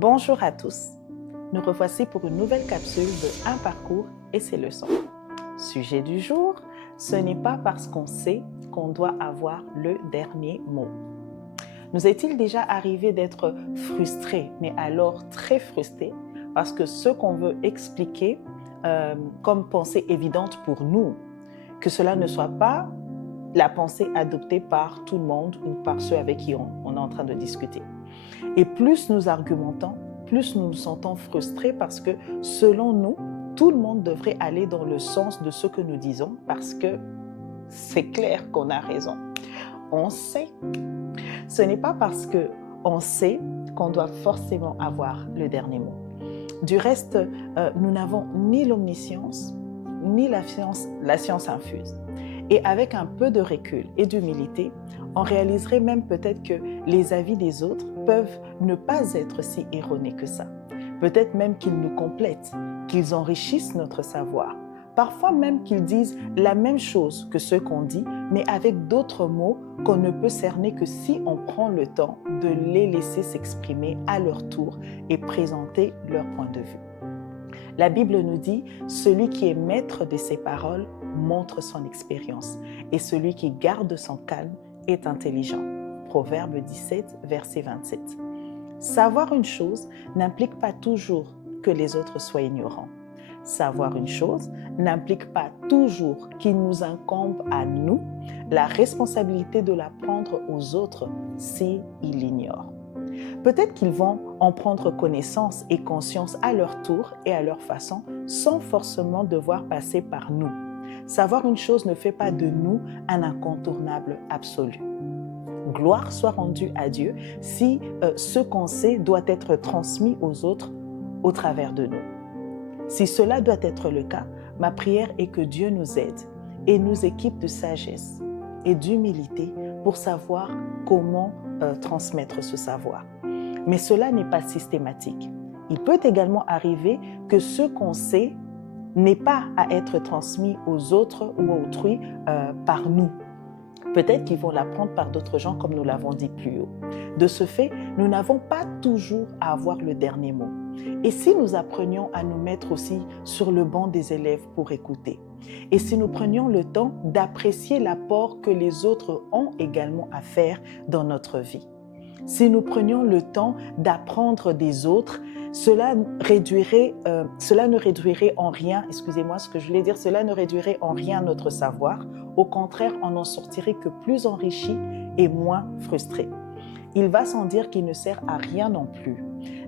Bonjour à tous, nous revoici pour une nouvelle capsule de Un parcours et ses leçons. Sujet du jour, ce n'est pas parce qu'on sait qu'on doit avoir le dernier mot. Nous est-il déjà arrivé d'être frustrés, mais alors très frustrés, parce que ce qu'on veut expliquer comme pensée évidente pour nous, que cela ne soit pas la pensée adoptée par tout le monde ou par ceux avec qui on est en train de discuter. Et plus nous argumentons, plus nous nous sentons frustrés parce que selon nous, tout le monde devrait aller dans le sens de ce que nous disons parce que c'est clair qu'on a raison. On sait. Ce n'est pas parce qu'on sait qu'on doit forcément avoir le dernier mot. Du reste, nous n'avons ni l'omniscience, ni la science infuse. Et avec un peu de recul et d'humilité, on réaliserait même peut-être que les avis des autres peuvent ne pas être si erronés que ça. Peut-être même qu'ils nous complètent, qu'ils enrichissent notre savoir. Parfois même qu'ils disent la même chose que ce qu'on dit, mais avec d'autres mots qu'on ne peut cerner que si on prend le temps de les laisser s'exprimer à leur tour et présenter leur point de vue. La Bible nous dit « Celui qui est maître de ses paroles montre son expérience, et celui qui garde son calme est intelligent. » Proverbe 17, verset 27. Savoir une chose n'implique pas toujours que les autres soient ignorants. Savoir une chose n'implique pas toujours qu'il nous incombe à nous la responsabilité de l'apprendre aux autres s'ils l'ignorent. Peut-être qu'ils vont en prendre connaissance et conscience à leur tour et à leur façon, sans forcément devoir passer par nous. Savoir une chose ne fait pas de nous un incontournable absolu. Gloire soit rendue à Dieu si ce qu'on sait doit être transmis aux autres au travers de nous. Si cela doit être le cas, ma prière est que Dieu nous aide et nous équipe de sagesse et d'humilité pour savoir comment transmettre ce savoir. Mais cela n'est pas systématique. Il peut également arriver que ce qu'on sait n'est pas à être transmis aux autres ou à autrui par nous. Peut-être qu'ils vont l'apprendre par d'autres gens comme nous l'avons dit plus haut. De ce fait, nous n'avons pas toujours à avoir le dernier mot. Et si nous apprenions à nous mettre aussi sur le banc des élèves pour écouter? Et si nous prenions le temps d'apprécier l'apport que les autres ont également à faire dans notre vie? Si nous prenions le temps d'apprendre des autres, cela ne réduirait en rien, cela ne réduirait en rien notre savoir. Au contraire, on n'en sortirait que plus enrichi et moins frustré. Il va sans dire qu'il ne sert à rien non plus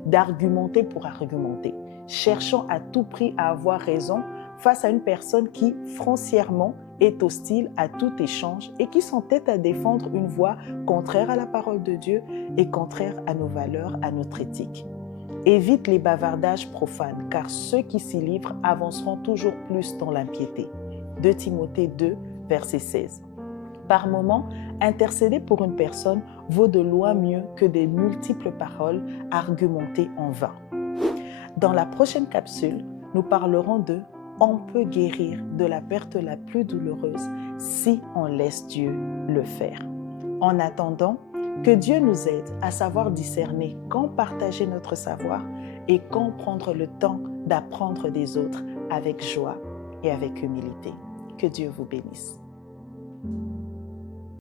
d'argumenter pour argumenter, cherchant à tout prix à avoir raison face à une personne qui, foncièrement, est hostile à tout échange et qui s'entête à défendre une voie contraire à la parole de Dieu et contraire à nos valeurs, à notre éthique. Évite les bavardages profanes, car ceux qui s'y livrent avanceront toujours plus dans l'impiété. 2 Timothée 2, verset 16. Par moments, intercéder pour une personne vaut de loin mieux que des multiples paroles argumentées en vain. Dans la prochaine capsule, nous parlerons de « On peut guérir de la perte la plus douloureuse si on laisse Dieu le faire ». En attendant, que Dieu nous aide à savoir discerner quand partager notre savoir et quand prendre le temps d'apprendre des autres avec joie et avec humilité. Que Dieu vous bénisse.